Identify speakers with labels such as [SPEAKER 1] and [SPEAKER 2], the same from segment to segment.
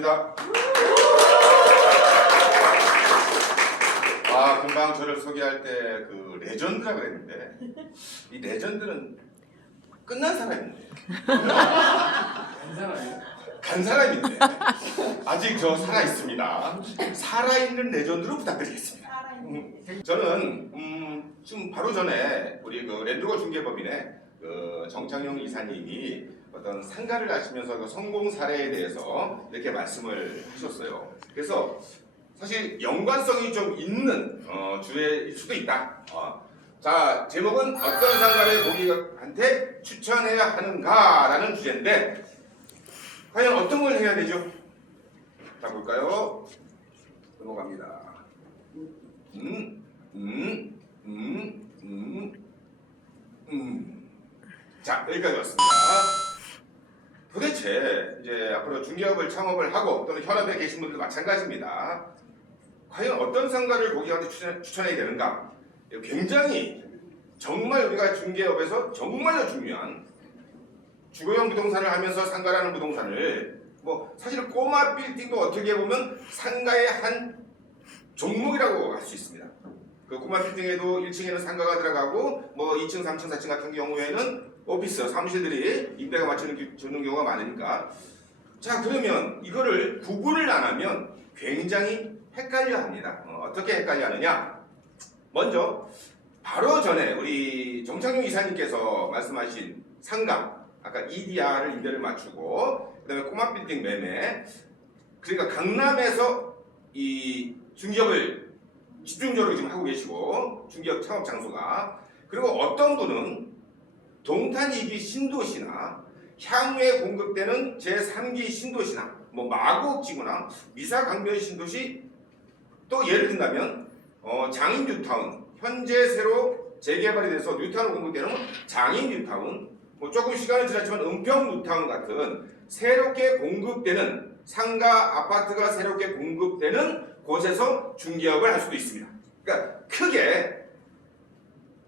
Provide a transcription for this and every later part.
[SPEAKER 1] 반갑습니다. 아, 금방 저를 소개할 때 그 레전드라 그랬는데 이 레전드는 끝난 사람인데
[SPEAKER 2] 괜찮아요.
[SPEAKER 1] 간 사람인데 아직 저 살아 있습니다. 살아 있는 레전드로 부탁드리겠습니다. 음, 저는 음, 지금 바로 전에 우리 그 랜드고 중개법인의 그 정창용 이사님이 어떤 상가를 하시면서 그 성공 사례에 대해서 이렇게 말씀을 하셨어요. 그래서 사실 연관성이 좀 있는 어, 주제일 수도 있다. 어. 자 제목은 어떤 상가를 고객한테 추천해야 하는가라는 주제인데 과연 어떤 걸 해야 되죠? 자 볼까요? 넘어갑니다. 음, 음, 음, 음, 음. 자, 여기까지 왔습니다. 도대체 이제 앞으로 중개업을 창업을 하고 또는 현업에 계신 분들도 마찬가지입니다. 과연 어떤 상가를 고객한테 추천, 추천해야 되는가? 굉장히 정말 우리가 중개업에서 정말로 중요한 주거용 부동산을 하면서 상가라는 부동산을 뭐 사실 꼬마 빌딩도 어떻게 보면 상가의 한 종목이라고 할 수 있습니다. 그 꼬마 빌딩에도 1층에는 상가가 들어가고 뭐 2층, 3층, 4층 같은 경우에는 오피스, 사무실들이 임대가 맞추는 기- 주는 경우가 많으니까 자 그러면 이거를 구분을 안 하면 굉장히 헷갈려 합니다. 어, 떻게 헷갈려 하느냐? 먼저 바로 전에 우리 정창용 이사님께서 말씀하신 상가 아까 EDR을 임대를 맞추고 그 다음에 꼬마 빌딩 매매 그러니까 강남에서 이 중개업을 집중적으로 지금 하고 계시고 중개업 창업 장소가 그리고 어떤 분은 동탄 2기 신도시나 향후에 공급되는 제3기 신도시나 뭐 마곡지구나 미사 강변 신도시 또 예를 든다면 어, 장인 뉴타운 현재 새로 재개발이 돼서 뉴타운 공급되는 장인 뉴타운 뭐 조금 시간은 지났지만 은평 뉴타운 같은 새롭게 공급되는 상가 아파트가 새롭게 공급되는 곳에서 중개업을 할 수도 있습니다. 그러니까 크게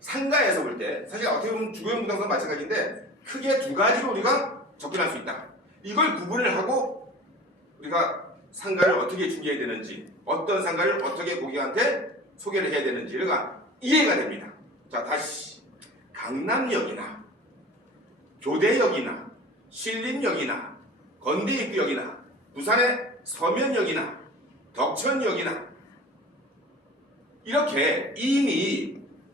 [SPEAKER 1] 상가에서 볼 때 사실 어떻게 보면 주거용 부동산 마찬가지인데 크게 두 가지로 우리가 접근할 수 있다. 이걸 구분을 하고 우리가 상가를 어떻게 중개해야 되는지 어떤 상가를 어떻게 고객한테 소개를 해야 되는지가 이해가 됩니다. 자 다시 강남역이나 교대역이나 신림역이나 건대입구역이나 부산의 서면역이나 덕천역이나 이렇게 이미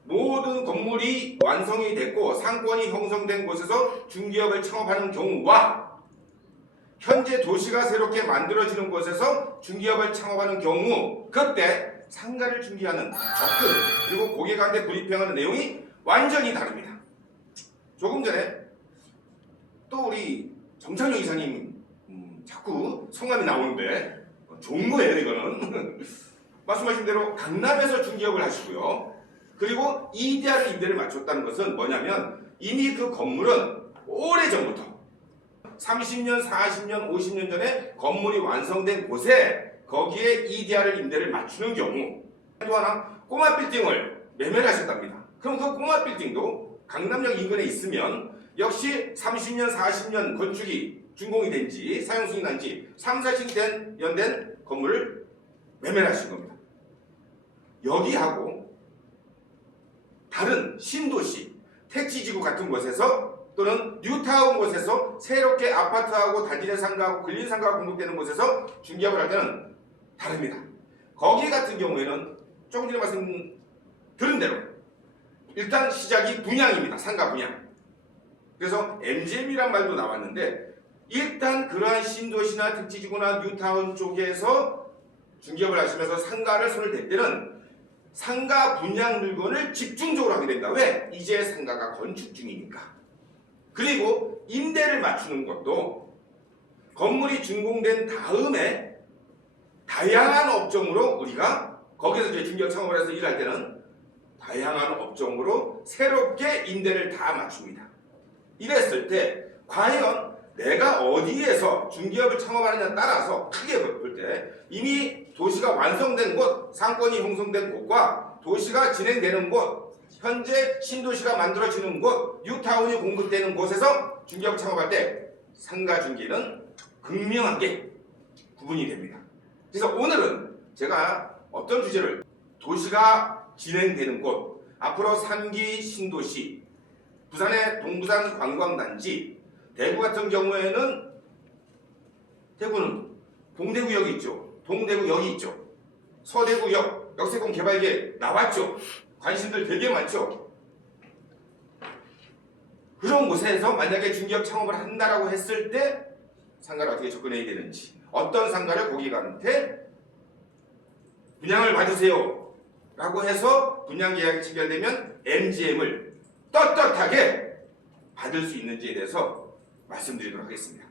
[SPEAKER 1] 모든 건물이 완성이 됐고 상권이 형성된 곳에서 중기업을 창업하는 경우와 현재 도시가 새롭게 만들어지는 곳에서 중기업을 창업하는 경우 그때 상가를 중개하는 접근 그리고 고객한테 브리핑하는 내용이 완전히 다릅니다. 조금 전에 또 우리 정창용 이사님 음, 자꾸 성함이 나오는데 어, 좋은 거예요 이거는 말씀하신 대로 강남에서 중개업을 하시고요. 그리고 이대한 임대를 맞췄다는 것은 뭐냐면 이미 그 건물은 오래 전부터 30년, 40년, 50년 전에 건물이 완성된 곳에 거기에 EDR을 임대를 맞추는 경우 또 하나 꼬마 빌딩을 매매를 하셨답니다. 그럼 그 꼬마 빌딩도 강남역 인근에 있으면 역시 30년, 40년 건축이 준공이 된 지 사용 승인 난지 3, 4층 된 연된 건물을 매매를 하신 겁니다. 여기하고 다른 신도시, 택지지구 같은 곳에서 또는 뉴타운 곳에서 새롭게 아파트하고 단지내 상가하고 근린 상가가 공급되는 곳에서 중개업을 할 때는 다릅니다. 거기 같은 경우에는 조금 전에 말씀 들은 대로 일단 시작이 분양입니다. 상가 분양. 그래서 MGM이란 말도 나왔는데 일단 그러한 신도시나 택지지구나 뉴타운 쪽에서 중개업을 하시면서 상가를 손을 댈 때는 상가 분양 물건을 집중적으로 하게 됩니다. 왜? 이제 상가가 건축 중이니까. 그리고 임대를 맞추는 것도 건물이 준공된 다음에 다양한 업종으로 우리가 거기서 이제 중개업 창업을 해서 일할 때는 다양한 업종으로 새롭게 임대를 다 맞춥니다. 이랬을 때 과연 내가 어디에서 중개업을 창업하느냐에 따라서 크게 볼 때 이미 도시가 완성된 곳, 상권이 형성된 곳과 도시가 진행되는 곳, 현재 신도시가 만들어지는 곳, 뉴타운이 공급되는 곳에서 중개업 창업할 때 상가 중개는 극명하게 구분이 됩니다. 그래서 오늘은 제가 어떤 주제를 도시가 진행되는 곳, 앞으로 3기 신도시, 부산의 동부산 관광단지, 대구 같은 경우에는 대구는 동대구역이 있죠. 동대구역이 있죠. 서대구역, 역세권 개발계 나왔죠. 관심들 되게 많죠. 그런 곳에서 만약에 중기업 창업을 한다라고 했을 때 상가를 어떻게 접근해야 되는지 어떤 상가를 고객한테 분양을 받으세요 라고 해서 분양 계약이 체결되면 MGM을 떳떳하게 받을 수 있는지에 대해서 말씀드리도록 하겠습니다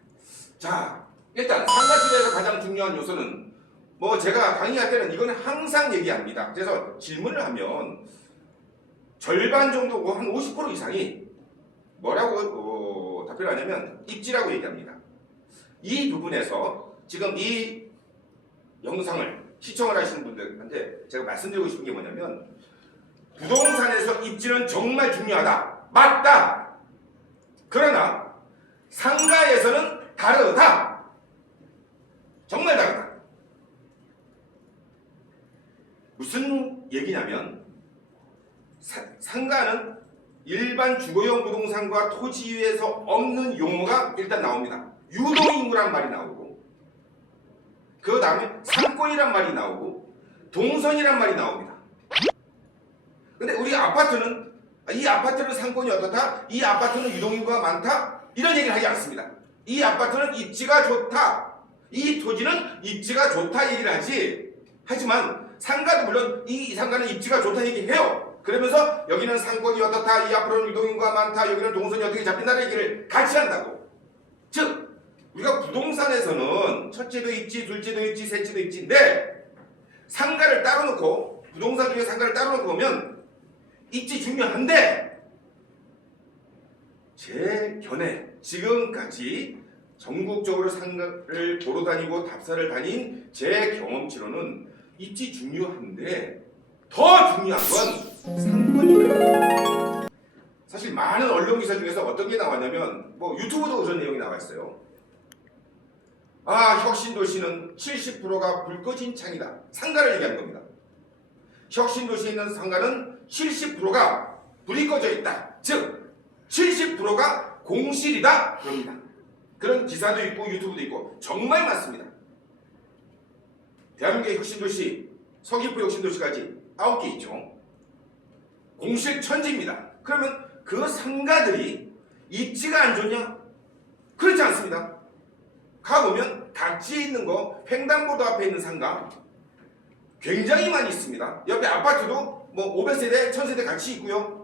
[SPEAKER 1] 자 일단 상가집에서 가장 중요한 요소는 뭐 제가 강의할 때는 이거는 항상 얘기합니다 그래서 질문을 하면 절반 정도 한50% 이상이 뭐라고 어, 답변하냐면 입지라고 얘기합니다. 이 부분에서 지금 이 영상을 시청을 하시는 분들한테 제가 말씀드리고 싶은 게 뭐냐면 부동산에서 입지는 정말 중요하다. 맞다. 그러나 상가에서는 다르다. 정말 다르다. 무슨 얘기냐면 사- 상가는 일반 주거용 부동산과 토지 위에서 없는 용어가 일단 나옵니다. 유동인구란 말이 나오고 그 다음에 상권이란 말이 나오고 동선이란 말이 나옵니다. 근데 우리 아파트는 이 아파트는 상권이 어떻다? 이 아파트는 유동인구가 많다? 이런 얘기를 하지 않습니다. 이 아파트는 입지가 좋다. 이 토지는 입지가 좋다 얘기를 하지. 하지만 상가도 물론 이 상가는 입지가 좋다 얘기해요. 그러면서 여기는 상권이 어떻다, 이 앞으로는 유동인구가 많다, 여기는 동선이 어떻게 잡힌다는 얘기를 같이 한다고. 즉, 우리가 부동산에서는 첫째도 입지, 둘째도 입지, 셋째도 입지인데 상가를 따로 놓고 부동산 중에 상가를 따로 놓고 보면 입지 중요한데 제 견해 지금까지 전국적으로 상가를 보러 다니고 답사를 다닌 제 경험치로는 입지 중요한데 더 중요한 건 상권입니다. 사실 많은 언론 기사 중에서 어떤 게 나왔냐면 뭐 유튜브도 그런 내용이 나와 있어요. 아 혁신도시는 70%가 불 꺼진 창이다. 상가를 얘기하는 겁니다. 혁신도시에 있는 상가는 70%가 불이 꺼져 있다. 즉 70%가 공실이다. 그럽니다. 그런 기사도 있고 유튜브도 있고 정말 많습니다. 대한민국의 혁신도시 서귀포 혁신도시까지 9개 있죠. 공실 천지입니다. 그러면 그 상가들이 입지가 안 좋냐? 그렇지 않습니다. 가보면 각지에 있는 거 횡단보도 앞에 있는 상가 굉장히 많이 있습니다. 옆에 아파트도 뭐 500세대, 1000세대 같이 있고요.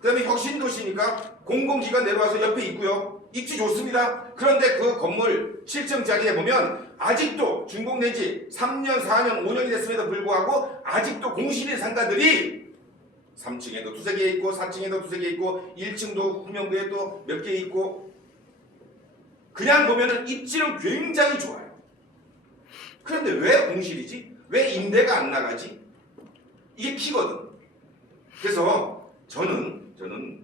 [SPEAKER 1] 그 다음에 혁신도시니까 공공기관 내려와서 옆에 있고요. 입지 좋습니다. 그런데 그 건물 7층짜리에 보면 아직도 준공 내지 3년, 4년, 5년이 됐음에도 불구하고 아직도 공실인 상가들이 3층에도 두세 개 있고 4층에도 두세 개 있고 1층도 후면부에 또 몇 개 있고 그냥 보면은 입지는 굉장히 좋아요. 그런데 왜 공실이지? 왜 임대가 안 나가지? 이게 키거든. 그래서 저는 저는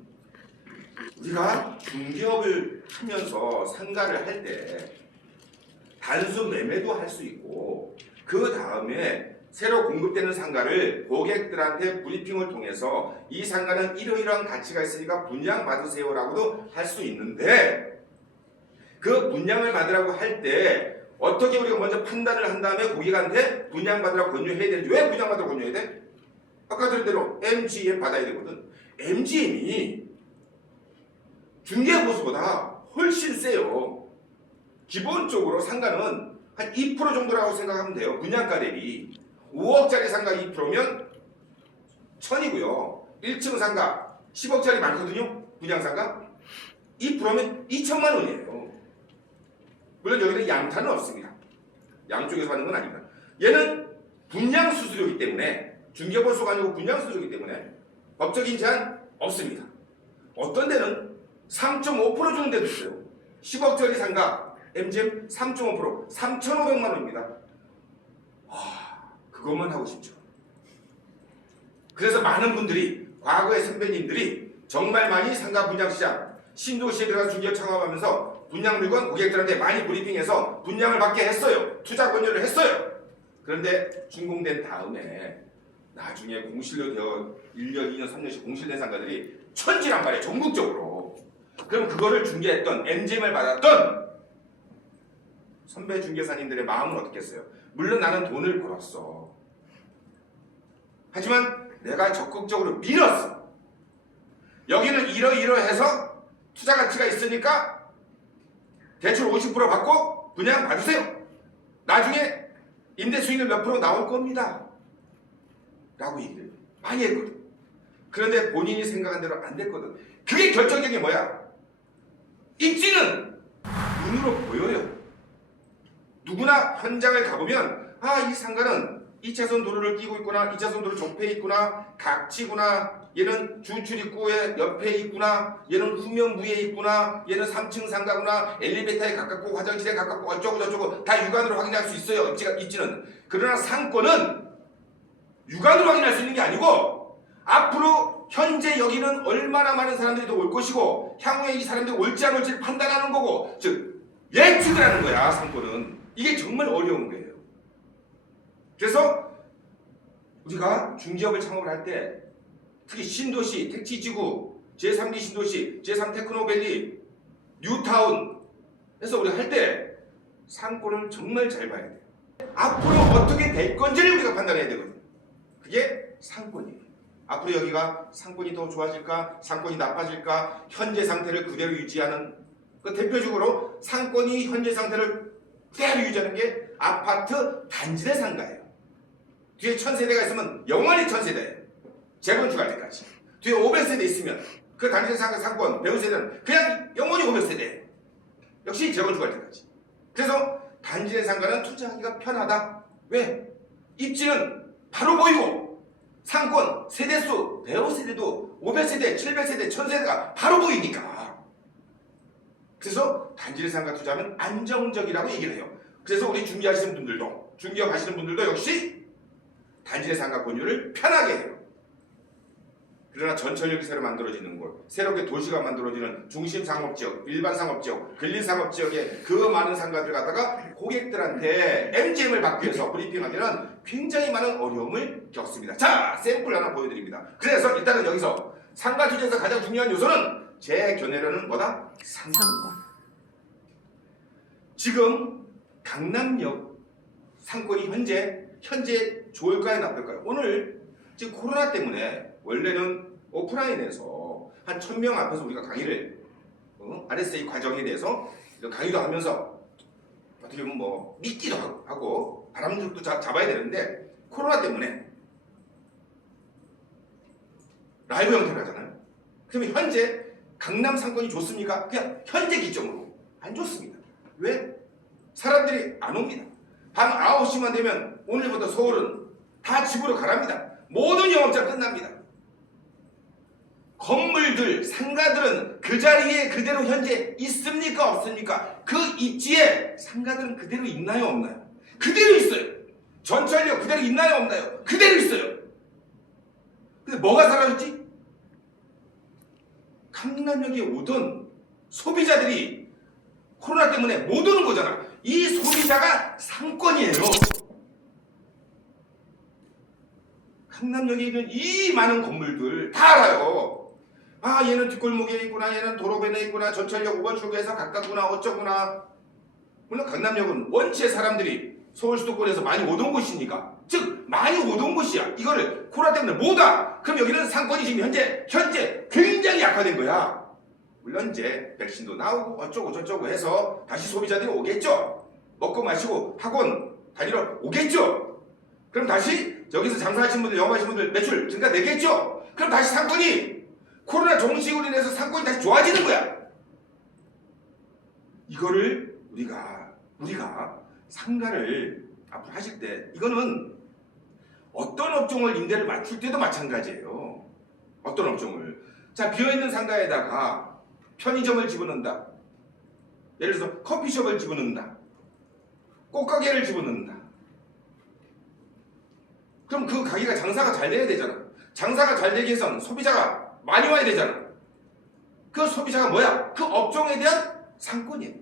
[SPEAKER 1] 우리가 중개업을 하면서 상가를 할 때 단순 매매도 할 수 있고 그 다음에 새로 공급되는 상가를 고객들한테 브리핑을 통해서 이 상가는 이러이러한 가치가 있으니까 분양 받으세요라고도 할 수 있는데 그 분양을 받으라고 할 때 어떻게 우리가 먼저 판단을 한 다음에 고객한테 분양 받으라고 권유해야 되는지 왜 분양 받으라고 권유해야 돼? 아까 들은 대로 MGM 받아야 되거든. MGM이 중개 보수보다 훨씬 세요. 기본적으로 상가는 한 2% 정도라고 생각하면 돼요. 분양가 대비. 5억짜리 상가 2%면 1000이고요. 1층 상가 10억짜리 많거든요. 분양 상가. 2%면 2천만 원이에요. 물론 여기는 양타는 없습니다. 양쪽에서 받는 건 아닙니다. 얘는 분양 수수료이기 때문에 중개보수가 아니고 분양 수수료이기 때문에 법적인 제한 없습니다. 어떤 데는 3.5% 주는 데도 있어요. 10억짜리 상가 MGM 3.5% 3,500만 원입니다. 아, 그것만 하고 싶죠. 그래서 많은 분들이 과거의 선배님들이 정말 많이 상가 분양 시장 신도시에 들어가 중개업 창업하면서 분양 물건 고객들한테 많이 브리핑해서 분양을 받게 했어요. 투자 권유를 했어요. 그런데 준공된 다음에 나중에 공실로 되어 1년, 2년, 3년씩 공실된 상가들이 천지란 말이에요. 전국적으로. 그럼 그거를 중개했던 MGM을 받았던 선배 중개사님들의 마음은 어떻겠어요? 물론 나는 돈을 벌었어. 하지만 내가 적극적으로 밀었어. 여기는 이러이러해서 투자 가치가 있으니까 대출 50% 받고 분양 받으세요. 나중에 임대 수익률 몇 프로 나올 겁니다. 라고 얘기를 많이 했거든. 그런데 본인이 생각한 대로 안 됐거든. 그게 결정적인 게 뭐야? 입지는 눈으로 보여요. 누구나 현장을 가보면 아 이 상가는 2차선 도로를 끼고 있구나 2차선 도로 좁혀 있구나 각지구나 얘는 주출 입구에 옆에 있구나 얘는 후면부에 있구나 얘는 3층 상가구나 엘리베이터에 가깝고 화장실에 가깝고 어쩌고 저쩌고 다 육안으로 확인할 수 있어요 입지가, 입지는 그러나 상권은 육안으로 확인할 수 있는 게 아니고 앞으로 현재 여기는 얼마나 많은 사람들이 더 올 것이고 향후에 이 사람들이 올지 안 올지를 판단하는 거고 즉 예측을 하는 거야 상권은 이게 정말 어려운 거예요 그래서 우리가 중기업을 창업을 할 때 특히 신도시, 택지지구, 제3기 신도시, 제3 테크노밸리, 뉴타운 해서 우리가 할때 상권을 정말 잘 봐야 돼요. 앞으로 어떻게 될 건지를 우리가 판단해야 되거든요. 그게 상권이에요. 앞으로 여기가 상권이 더 좋아질까, 상권이 나빠질까, 현재 상태를 그대로 유지하는 그 대표적으로 상권이 현재 상태를 그대로 유지하는 게 아파트 단지 내 상가예요. 뒤에 천세대가 있으면 영원히 천세대예요. 재건축할 때까지. 뒤에 500세대 있으면 그 단지 내 상가 상권 배우세대는 그냥 영원히 500세대. 역시 재건축할 때까지. 그래서 단지 내 상가는 투자하기가 편하다. 왜? 입지는 바로 보이고 상권, 세대수, 배우 세대도 500세대, 700세대, 1000세대가 바로 보이니까. 그래서 단지 상가 투자하면 안정적이라고 얘기를 해요. 그래서 우리 중개하시는 분들도, 중개업 하시는 분들도 역시 단지 상가 권유를 편하게 해요. 그러나 전철역이 새로 만들어지는 곳, 새롭게 도시가 만들어지는 중심 상업지역, 일반 상업지역, 근린 상업지역에 그 많은 상가들 갖다가 고객들한테 MGM을 받기 위해서 브리핑하기는 굉장히 많은 어려움을 겪습니다. 자, 샘플 하나 보여드립니다. 그래서 일단은 여기서 상가 투자에서 가장 중요한 요소는 제 견해로는 뭐다?
[SPEAKER 2] 상권.
[SPEAKER 1] 지금 강남역 상권이 현재 현재 좋을까요 나쁠까요? 오늘 지금 코로나 때문에 원래는 오프라인에서 한 천 명 앞에서 우리가 강의를 어? RSA 과정에 대해서 강의도 하면서 어떻게 보면 뭐 믿기도 하고, 잡- 잡아야 되는데 코로나 때문에 라이브 형태로 하잖아요. 그러면 현재 강남 상권이 좋습니까? 그냥 현재 기점으로 안 좋습니다. 왜? 사람들이 안 옵니다. 밤 9시만 되면 오늘부터 서울은 다 집으로 가랍니다. 모든 영업장 끝납니다. 건물들, 상가들은 그 자리에 그대로 현재 있습니까? 없습니까? 그 입지에 상가들은 그대로 있나요? 없나요? 그대로 있어요. 전철역 그대로 있나요? 없나요? 그대로 있어요. 근데 뭐가 사라졌지? 강남역에 오던 소비자들이 코로나 때문에 못 오는 거잖아. 이 소비자가 상권이에요. 강남역에 있는 이 많은 건물들 다 알아요. 아 얘는 뒷골목에 있구나 얘는 도로변에 있구나 전철역 5번 출구에서 가깝구나 어쩌구나. 물론 강남역은 원체 사람들이 서울 수도권에서 많이 오던 곳이니까. 즉 많이 오던 곳이야. 이거를 코로나 때문에 못와. 그럼 여기는 상권이 지금 현재 현재 굉장히 약화된 거야. 물론 이제 백신도 나오고 어쩌고 저쩌고 해서 다시 소비자들이 오겠죠. 먹고 마시고 학원 다니러 오겠죠. 그럼 다시 여기서 장사하시는 분들 영업하시는 분들 매출 증가 되겠죠 그럼 다시 상권이 코로나 종식으로 인해서 상권이 다시 좋아지는 거야. 이거를 우리가 우리가 상가를 앞으로 하실 때 이거는 어떤 업종을 임대를 맞출 때도 마찬가지예요. 어떤 업종을 자 비어 있는 상가에다가 편의점을 집어넣는다. 예를 들어서 커피숍을 집어넣는다. 꽃가게를 집어넣는다. 그럼 그 가게가 장사가 잘 돼야 되잖아. 장사가 잘 되기 위해서는 소비자가 많이 와야 되잖아. 그 소비자가 뭐야? 그 업종에 대한 상권이에요.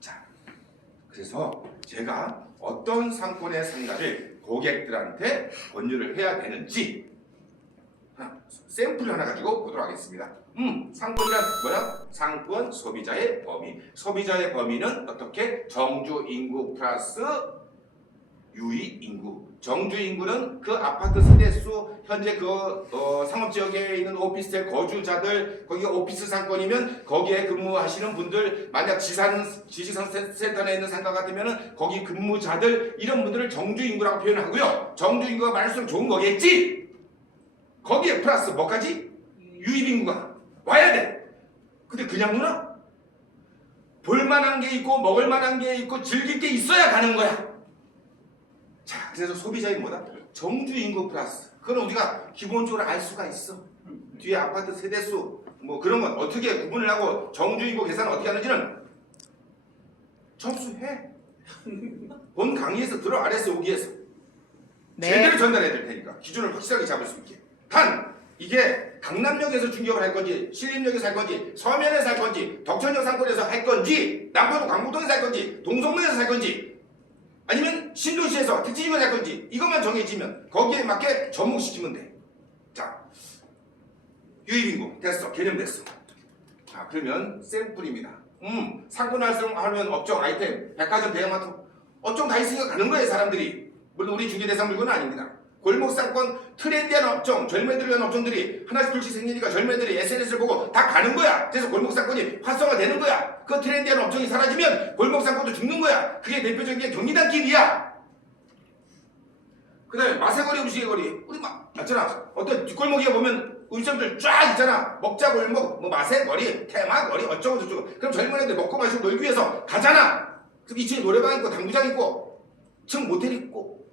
[SPEAKER 1] 자, 그래서 제가 어떤 상권의 상가를 고객들한테 권유를 해야 되는지 하나, 샘플 하나 가지고 보도록 하겠습니다. 음, 상권이란 뭐야? 상권 소비자의 범위. 소비자의 범위는 어떻게? 정주 인구 플러스 유의 인구. 정주 인구는 그 아파트 세대수 현재 그 어, 상업 지역에 있는 오피스텔 거주자들 거기가 오피스 상권이면 거기에 근무하시는 분들 만약 지산 지식센터에 있는 상가 같으면은 거기 근무자들 이런 분들을 정주 인구라고 표현하고요. 정주 인구가 많을수록 좋은 거겠지. 거기에 플러스 뭐까지? 유입 인구가 와야 돼. 근데 그냥 누나 볼만한 게 있고 먹을만한 게 있고 즐길 게 있어야 가는 거야. 자, 그래서 소비자의 뭐다? 정주 인구 플러스. 그건 우리가 기본적으로 알 수가 있어. 뒤에 아파트 세대수 뭐 그런 건 어떻게 구분을 하고 정주 인구 계산을 어떻게 하는지는 접수해. 본 강의에서 들어 아래서 여기에서
[SPEAKER 2] 네.
[SPEAKER 1] 제대로 전달해 드릴 테니까 기준을 확실하게 잡을 수 있게. 단 이게 강남역에서 중개업을 할 건지 신림역에서 할 건지 서면에서 할 건지 덕천역 상권에서 할 건지 남포도 강북동에서 할 건지 동성로에서 할 건지 아니면 신도시에서 택지지구에서 할 건지 이것만 정해지면 거기에 맞게 접목시키면 돼. 자 유입인구 됐어 개념 됐어. 자 그러면 샘플입니다. 음 상권할수록 하면 업종 아이템 백화점 대형마트 업종 다 있으니까 가는 거예요 사람들이. 물론 우리 중개 대상 물건은 아닙니다. 골목 상권 트렌디한 업종, 위한 업종들이 하나씩 둘씩 생기니까 젊은이들이 SNS를 보고 다 가는 거야. 그래서 골목 상권이 활성화되는 거야. 그 트렌디한 업종이 사라지면 골목 상권도 죽는 거야. 그게 대표적인 게 경리단 길이야. 그 다음에 마세거리, 음식의 거리. 우리 막, 맞잖아. 어떤 뒷골목에 보면 음식점들 쫙 있잖아. 먹자 골목, 뭐 마세거리, 테마거리, 어쩌고 저쩌고. 그럼 젊은 애들 먹고 마시고 놀기 위해서 가잖아. 그럼 2층에 노래방 있고, 당구장 있고, 층 모텔 있고.